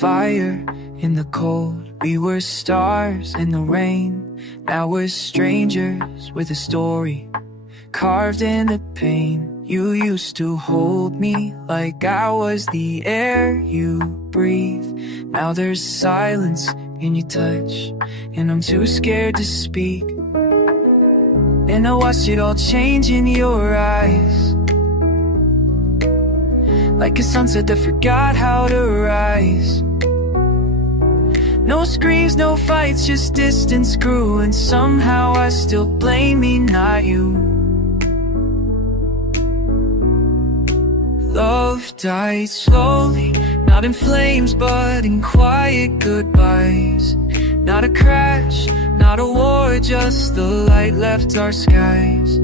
fire in the cold. We were stars in the rain. Now we're strangers with a story carved in the pain. You used to hold me like I was the air you breathe. Now there's silence in your touch, and I'm too scared to speak. And I watched it all change in your eyes, like a sunset that forgot how to rise. No screams, no fights, just distance grew, and somehow I still blame me, not you. Love died slowly, not in flames but in quiet goodbyes. Not a crash, not a war, just the light left our skies.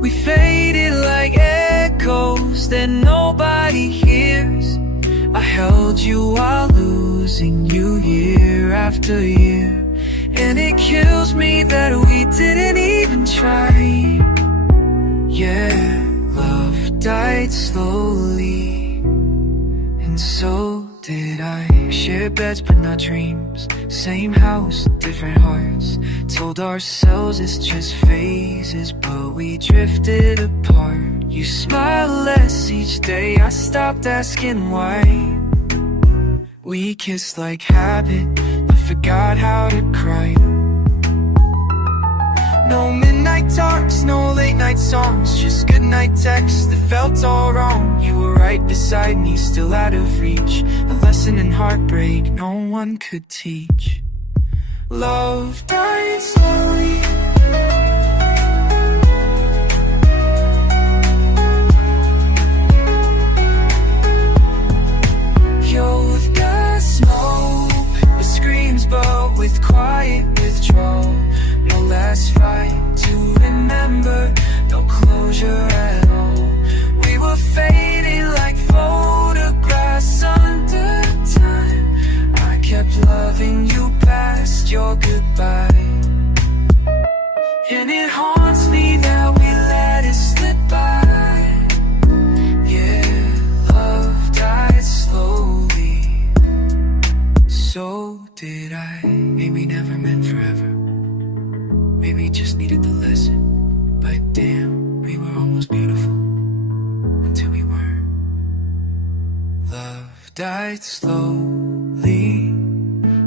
We faded like echoes that nobody hears. I held you while losing you year after year, and it kills me that we didn't even try. Yeah, love died slowly, and so did I. Shared beds but not dreams, same house, different hearts. Told ourselves it's just phases, but we drifted apart. You smile less each day, I stopped asking why. We kissed like habit, I forgot how to cry. No midnight talks, no late night songs, just goodnight texts that felt all wrong. You were right beside me, still out of reach, a lesson in heartbreak no one could teach. Love died slowly, you've got smoke with screams but with quiet withdrawal. No last fight to remember, no closure at all. We were fading like photographs under time. I kept loving you past your goodbye, and it haunts me that we let it slip by. Yeah, love died slowly, so did I. Maybe never meant forever, maybe just needed the lesson. But damn, we were almost beautiful until we weren't. Love died slowly,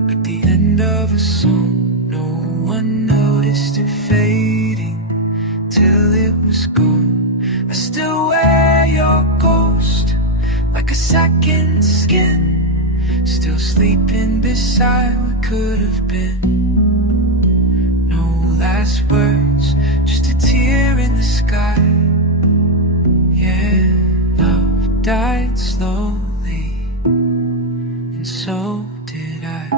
like the end of a song. No one noticed it fading till it was gone. I still wear your ghost like a second skin, still sleeping beside what could have been. Last words, just a tear in the sky. Yeah, love died slowly, and so did I.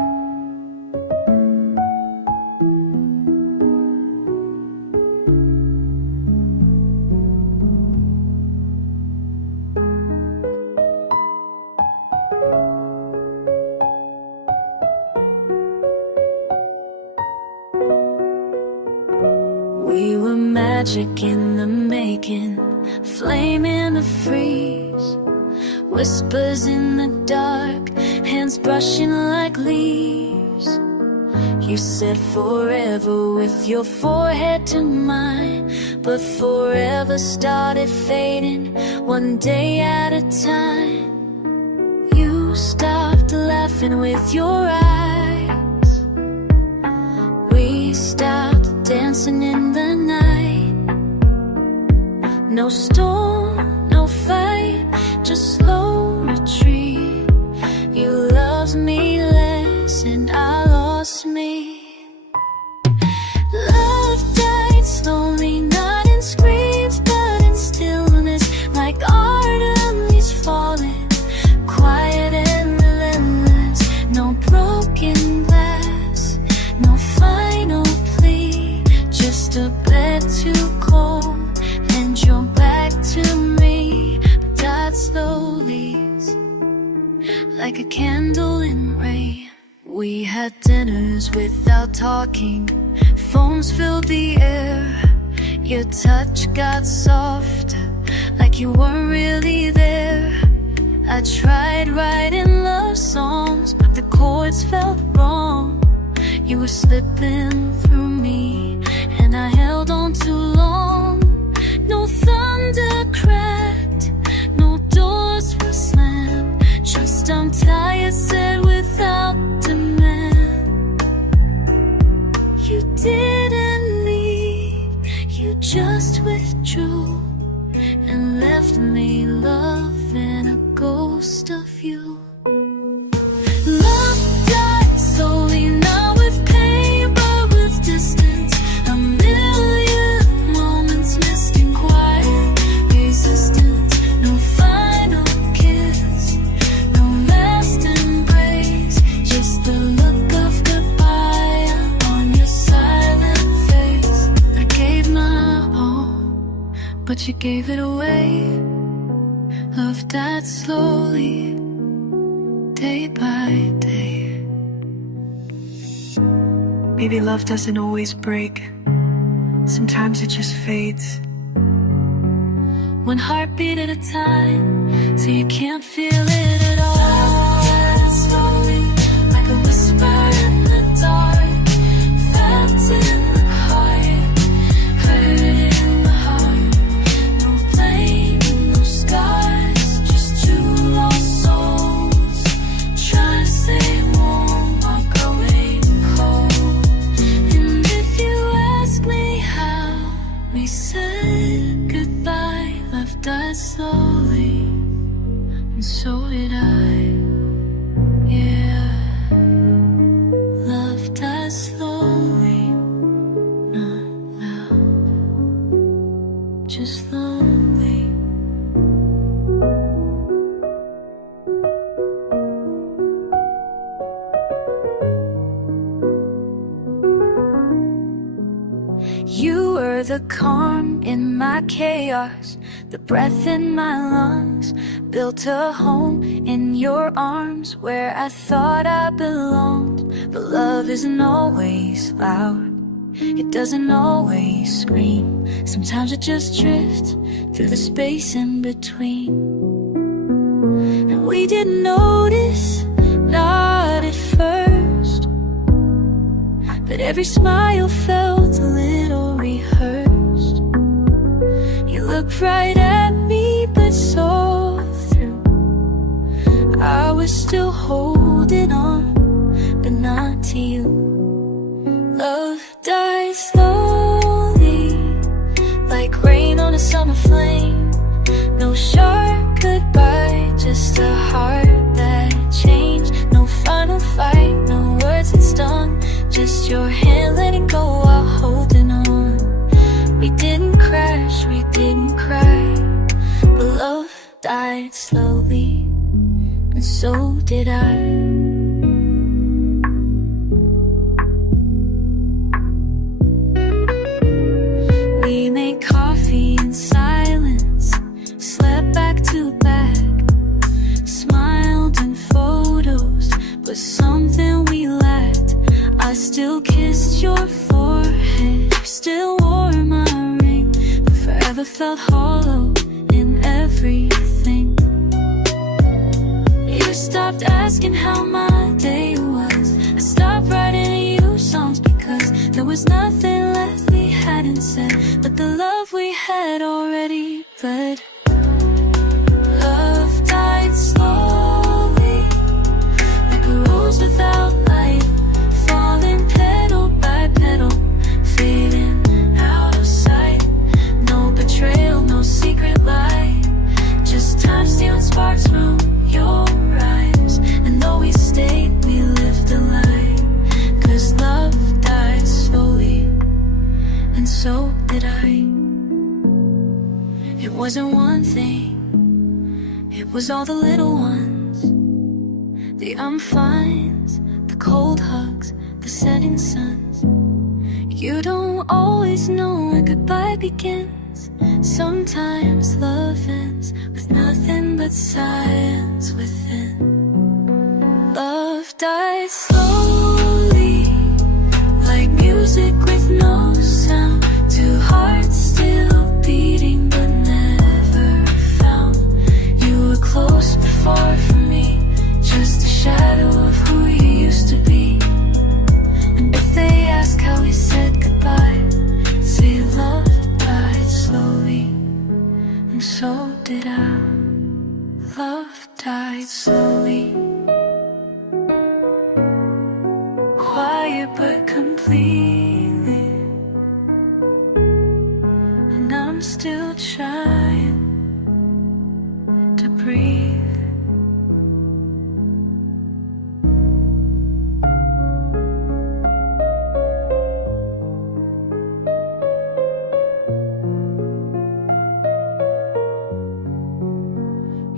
We were magic in the making, flame in the freeze, whispers in the dark, hands brushing like leaves. You said forever with your forehead to mine, but forever started fading one day at a time. You stopped laughing with your eyes, we stopped dancing in the night. No storm, no fight, just slow retreat. You loved me less and I lost me. Love died slowly, not in screams but in stillness, like autumn leaves falling, quiet and relentless. No broken glass, no final plea, just a bed too cold and your back to me. Died slowly, like a candle in rain. We had dinners without talking, phones filled the air. Your touch got soft, like you weren't really there. I tried writing love songs, but the chords felt wrong. You were slipping through me, and I held on too long. No thunder cracked, no doors were slammed, just I'm tired said without demand. You didn't leave, you just withdrew and left me loving a ghost of you. Love died slowly, not with pain but with distance. A million moments missed in quiet resistance. No final kiss, no last embrace, just the look of goodbye on your silent face. I gave my all, but you gave it away. Love died slowly, day by day. Maybe love doesn't always break. Sometimes it just fades. One heartbeat at a time, till you can't feel it at all. Slowly, like a whisper in the dark, felt in the quiet, hurt in the heart. No blame, no scars, just two lost souls trying to stay warm while growing cold. And if you ask me how we said goodbye, love died slowly, and so did I. Yeah, love died slowly, not loud, just lonely. You were the calm in my chaos, the breath in my lungs. Built a home in your arms where I thought I belonged. But love isn't always loud, it doesn't always scream. Sometimes it just drifts through the space in between. And we didn't notice, not at first, but every smile felt a little rehearsed. You looked right at me, but saw through. I was still holding on, but not to you. Love died slowly, like rain on a summer flame. No sharp goodbye, just a heart that changed. No final fight, no words that stung, just your hand letting go while holding on. We didn't crash, we didn't cry, but love died slowly, and so did I. We made coffee in silence, slept back to back, smiled in photos, but something we lacked. I still kissed your forehead, still wore my ring, but forever felt hollow in everything. You stopped asking how my day was. I stopped writing you songs because there was nothing left we hadn't said, but the love we had already read. Love died slowly, like a rose without light, falling petal by petal, fading out of sight. No betrayal, no secret lie, just time stealing sparks from your eyes. And though we stayed, we lived a lie, 'cause love died slowly, and so did I. It wasn't one thing, it was all the little ones, the I'm fines, the cold hugs, the setting suns. You don't always know where goodbye begins. Sometimes love ends with nothing but silence within. Love died slowly, like music with no sound. Two hearts still beating but never found. You were close but far from me, just a shadow of who you died slowly, quiet but completely, and I'm still trying to breathe.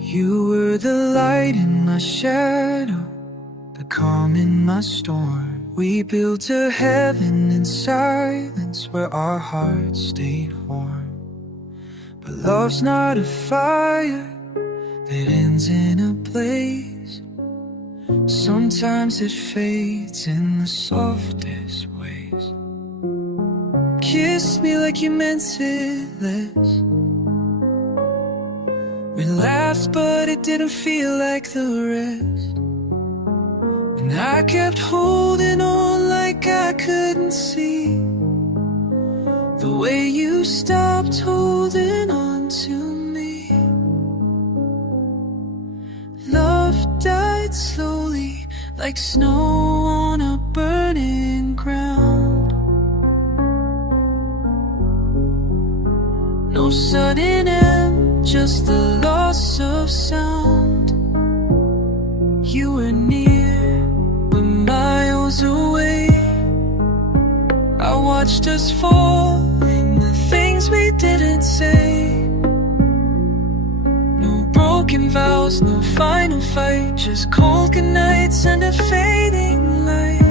You were the light in my shadow, the calm in my storm. We built a heaven in silence where our hearts stayed warm. But love's not a fire that ends in a blaze. Sometimes it fades in the softest ways. Kiss me like you meant it less. We laughed, but it didn't feel like the rest. And I kept holding on like I couldn't see the way you stopped holding on to me. Love died slowly, like snow on a burning ground. No sudden end, just the loss of sound. You were near, but miles away. I watched us falling, the things we didn't say. No broken vows, no final fight, just cold goodnights and a fading light.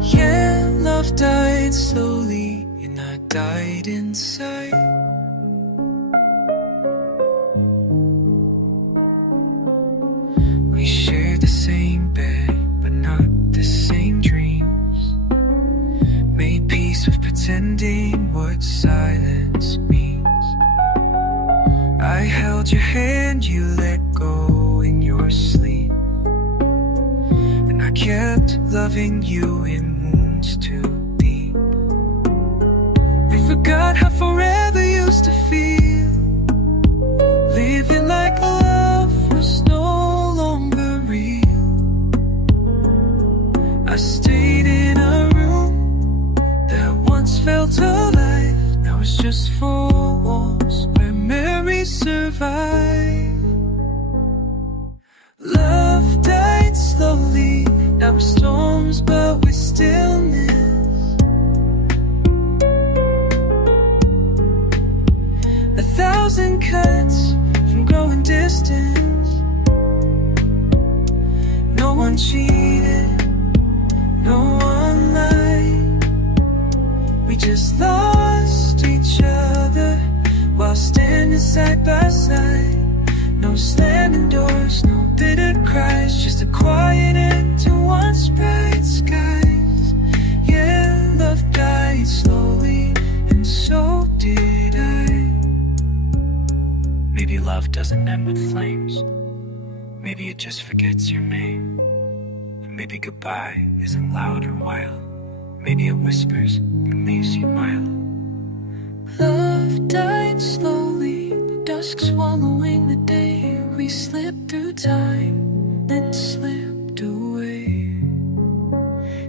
Yeah, love died slowly, and I died inside. We shared the same bed, but not the same dreams. Made peace with pretending what silence means. I held your hand, you let go in your sleep. And I kept loving you in wounds too deep. We forgot how forever used to feel, living like love was no longer real. I stayed in a room that once felt alive. Now it's just four walls where memories survive. Love died slowly, now storms but with stillness. 1,000 cuts from growing distance. No one cheated, no one lied. We just lost each other while standing side by side. No slamming doors, no bitter cries, just a quiet end to once bright skies. Yeah, love died slowly, and so did I. Maybe love doesn't end with flames. Maybe it just forgets your name. And maybe goodbye isn't loud or wild. Maybe it whispers and leaves you mild. Love died slowly, the dusk swallowing the day. We slipped through time, then slipped away.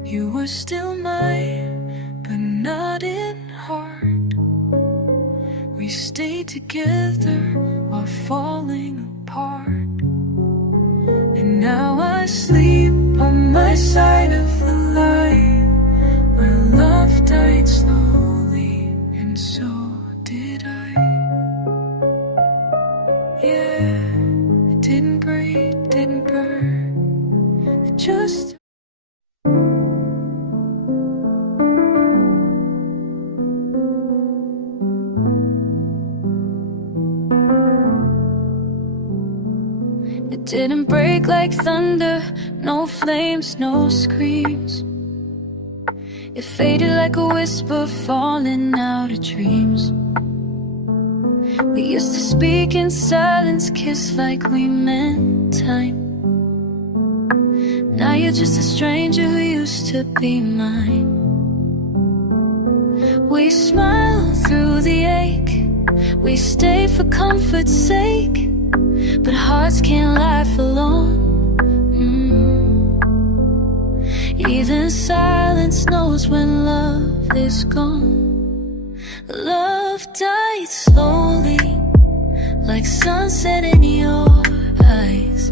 You were still mine, but not in heart. We stayed together while falling apart. And now I sleep on my side of the line, where love died slowly, and so did I. Yeah, it didn't break, didn't burn, it just didn't break like thunder, no flames, no screams. It faded like a whisper falling out of dreams. We used to speak in silence, kiss like we meant time. Now you're just a stranger who used to be mine. We smile through the ache, we stay for comfort's sake. but hearts can't laugh for long. Even silence knows when love is gone. Love died slowly, like sunset in your eyes.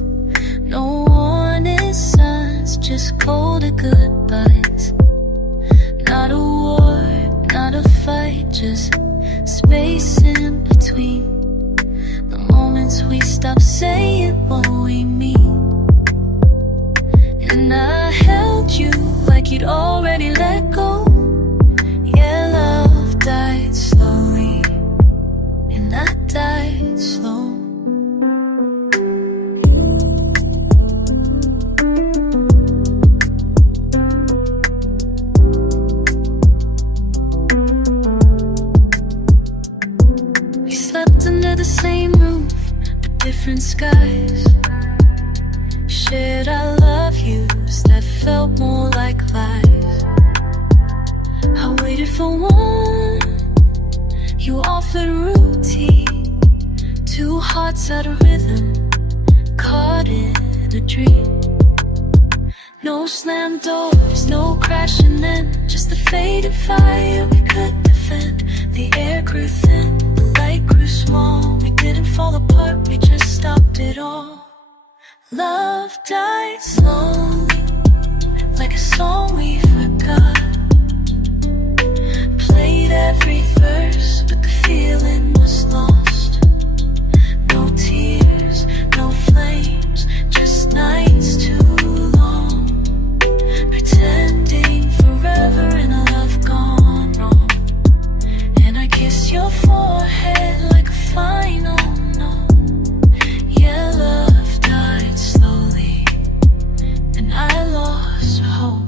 No warning signs, just colder goodbyes. Not a war, not a fight, just space in between the moments we stop saying what we mean. And I held you like you'd already let go. Yeah, love died slowly, and I died slow. We slept under the same roof, but different skies. Shared I love yous that felt more like lies. I waited for one, you offered routine. Two hearts out of rhythm, caught in a dream. No slammed doors, no crashing then, just the faded fire we could defend. The air grew thin, the light grew small. We didn't fall apart, we just stopped it all. Love died slowly, like a song we forgot. Played every verse, but the feeling was lost. No tears, no flames, just nights too long. Pretending forever in a love gone wrong. And I kissed your forehead like a final note. Yeah, love died slowly, and I lost hope.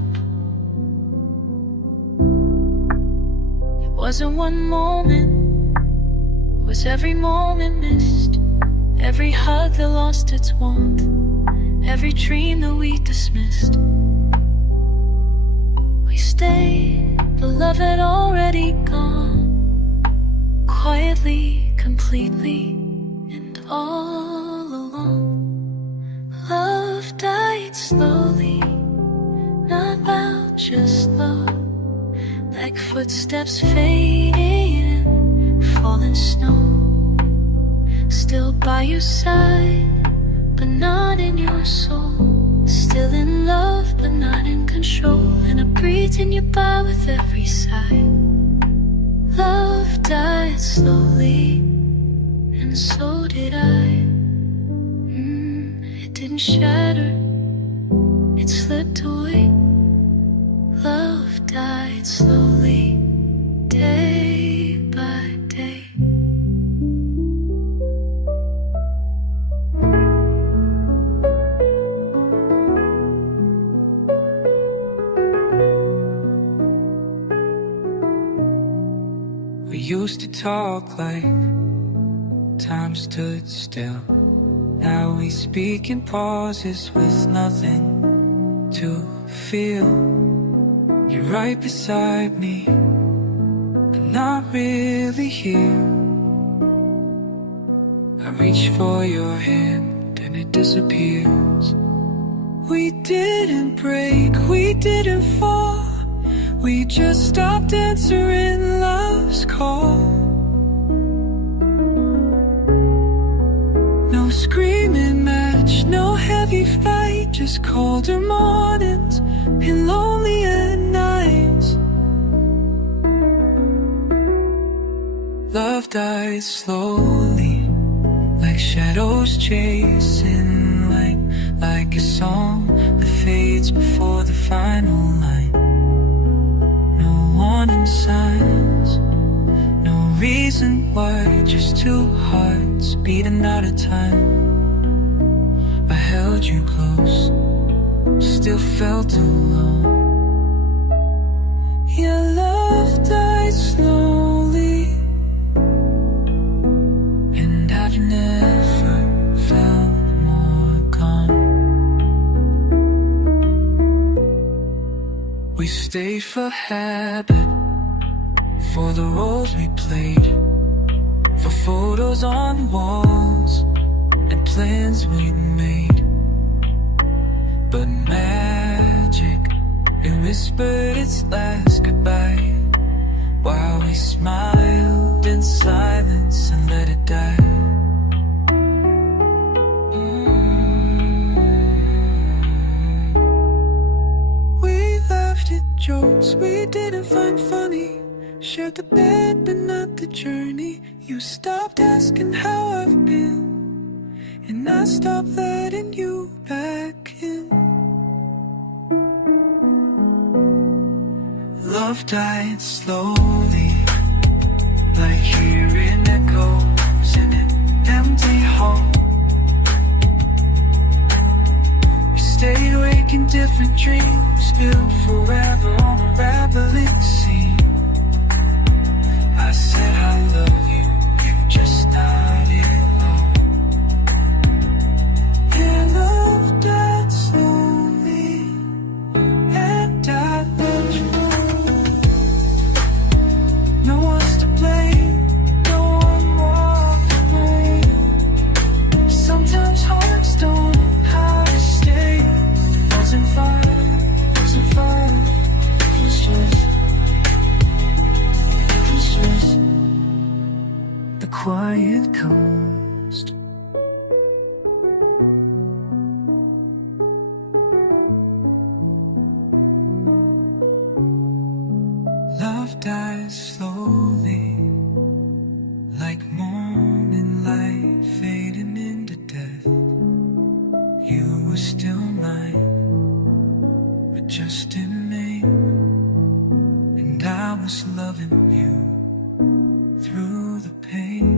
It wasn't one moment, it was every moment missed. Every hug that lost its warmth, every dream that we dismissed. We stayed, but love had already gone. Quietly, completely, and all alone. Love died slowly, not loud, just low. Like footsteps fading in falling snow. Still by your side, but not in your soul. Still in love, but not in control. And I breathed in your body with every sigh. Love died slowly, and so did I. It didn't shatter, it slipped away. Love died slowly, day by day. We used to talk like time stood still. Now we speak in pauses with nothing to feel. You're right beside me, but not really here. I reach for your hand and it disappears. We didn't break, we didn't fall. We just stopped answering love's call. No screaming match, no heavy fight, just colder mornings and lonelier nights. Love dies slowly, like shadows chasing light, like a song that fades before the final line. Warning signs, no reason why, just two hearts beating out of time. I held you close, still felt alone. Your love died slowly, and I've never felt more gone. We stayed for habit, for the roles we played, for photos on walls, and plans we made. But magic, it whispered its last goodbye, while we smiled in silence and let it die. We laughed at jokes we didn't find funny, shared the bed but not the journey. You stopped asking how I've been, and I stopped letting you back in. Love died slowly, like hearing echoes in an empty hall. We stayed awake in different dreams, built forever on a rattling sea. I said I love you, you just nodded low. And love died slowly, and I let you know. No one's to blame, no one walked away. Sometimes hearts don't know how to stay. Wasn't fun, wasn't fun. It's just the quiet coast. Love dies slowly, like morning light fading into death. You were still mine, but just in name. And I was loving you through the pain.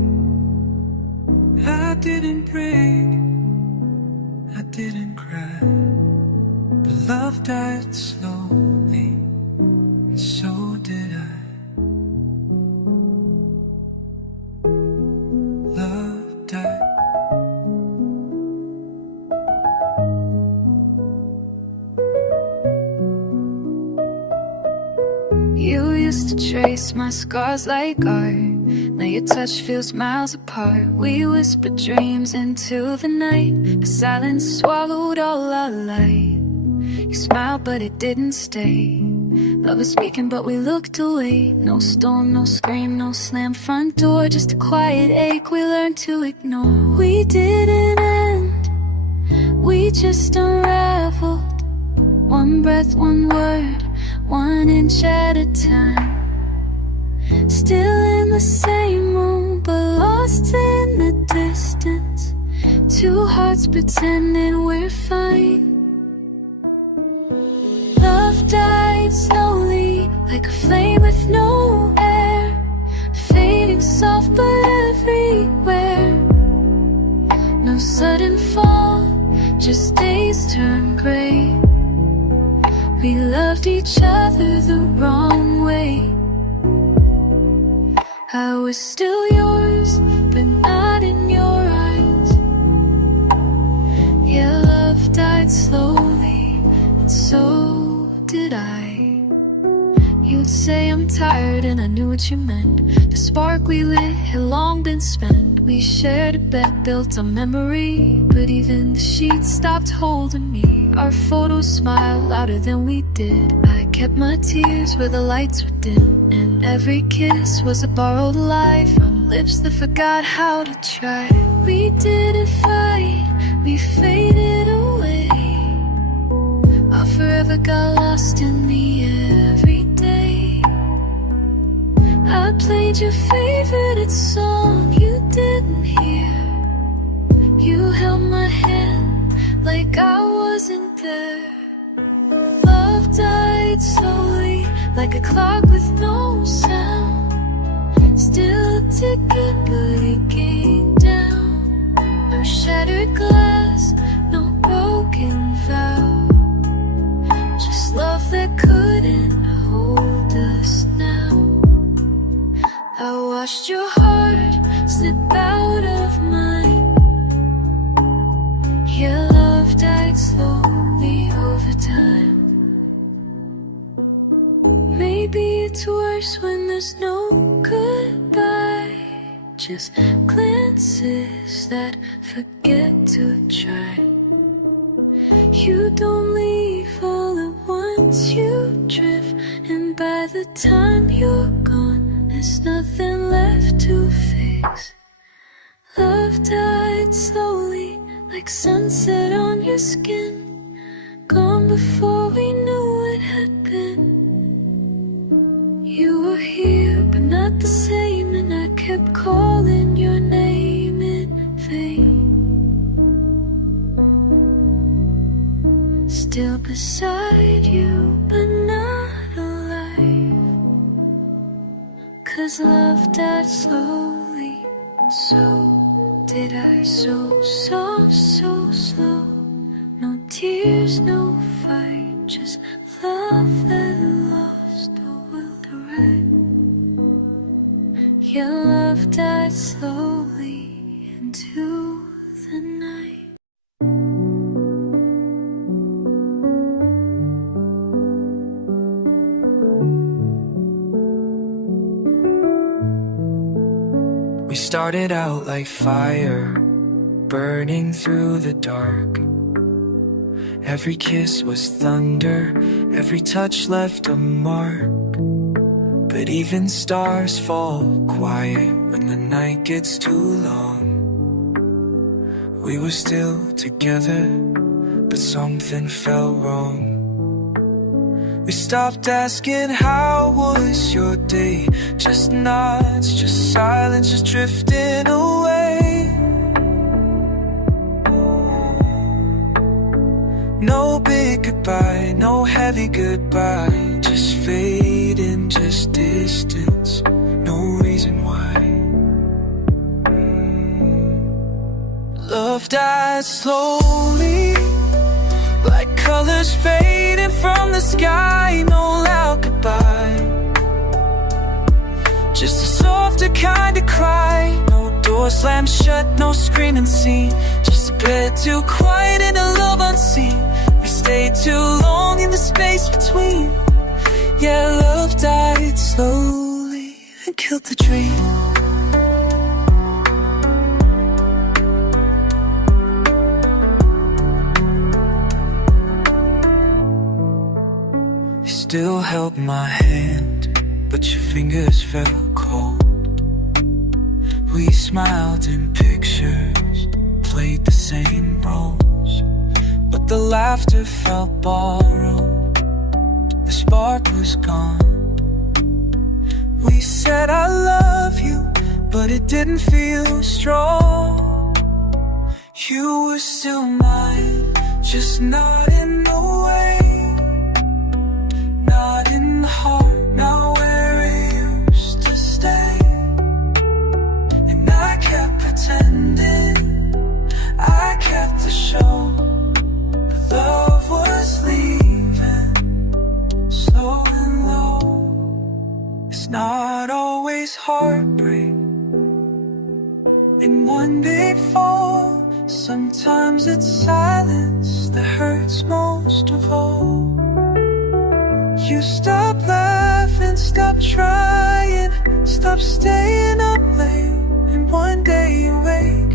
I didn't break, I didn't cry, but love died slowly, and so did I. Love died. You used to trace my scars like art. Now your touch feels miles apart. We whispered dreams into the night. The silence swallowed all our light. You smiled but it didn't stay. Love was speaking but we looked away. No storm, no scream, no slam front door. Just a quiet ache we learned to ignore. We didn't end, we just unraveled. One breath, one word, 1 inch at a time. Still in the same room, but lost in the distance. Two hearts pretending we're fine. Love died slowly, like a flame with no air, fading soft but everywhere. No sudden fall, just days turn gray. We loved each other the wrong way. I was still yours, but not in your eyes. Yeah, love died slowly, and so did I. You'd say I'm tired, and I knew what you meant. The spark we lit had long been spent. We shared a bed built on memory, but even the sheets stopped holding me. Our photos smiled louder than we did. I kept my tears where the lights were dim, and every kiss was a borrowed lie from lips that forgot how to try. We didn't fight, we faded away. Our forever got lost in the everyday. I played your favorite song you didn't hear. You held my hand like I wasn't there. Love died slowly, like a clock with no sound. Still ticking, but it came down. No shattered glass, no broken vow. Just love that couldn't hold us now. I watched your heart slip out of mine. Yeah, love died slowly over time. Maybe it's worse when there's no goodbye, just glances that forget to try. You don't leave all at once, you drift, and by the time you're gone, there's nothing left to fix. Love died slowly, like sunset on your skin, gone before we knew it had been. You were here, but not the same, and I kept calling your name in vain. Still beside you, but not alive, 'cause love died slowly, so did I. So soft, so slow, no tears, no fight, just love that lost the will to right. Your love died slowly into the night. We started out like fire, burning through the dark. Every kiss was thunder, every touch left a mark. But even stars fall quiet when the night gets too long. We were still together, but something felt wrong. We stopped asking how was your day, just nods, just silence, just drifting away. No big goodbye, no heavy goodbye, just fading, just distance, no reason why. Love died slowly, like colors fading from the sky, no loud goodbye, just a softer kind of cry. No door slammed shut, no screaming scene, just a bed too quiet and a love unseen. We stayed too long in the space between. Yeah, love died slowly and killed the dream. You still held my hand, but your fingers felt cold. We smiled in pictures, played the same roles, but the laughter felt borrowed, the spark was gone. We said I love you, but it didn't feel strong. You were still mine, just not in the way, not in the heart, not where it used to stay. And I kept pretending, I kept the show, but love was leaving, slow and low. It's not always heartbreak in one big fall. Sometimes it's silence that hurts most of all. You stop laughing, stop trying, stop staying up late, and one day you wake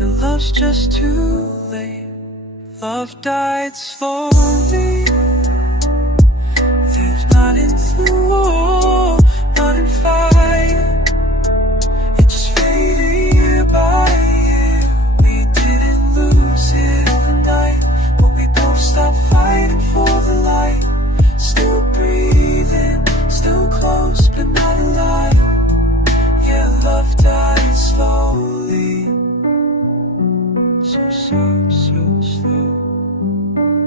and love's just too late. Love died slowly, there's not into war, not in fire. It just faded year by year. We didn't lose it overnight, but we both stopped fighting for the light. Still breathing, still close, but not alive. Yeah, love died slowly, so soft, so slow.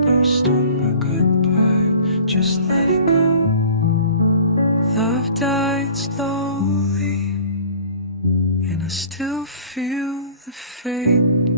No storm or goodbye, just let it go. Love died slowly, and I still feel the fate.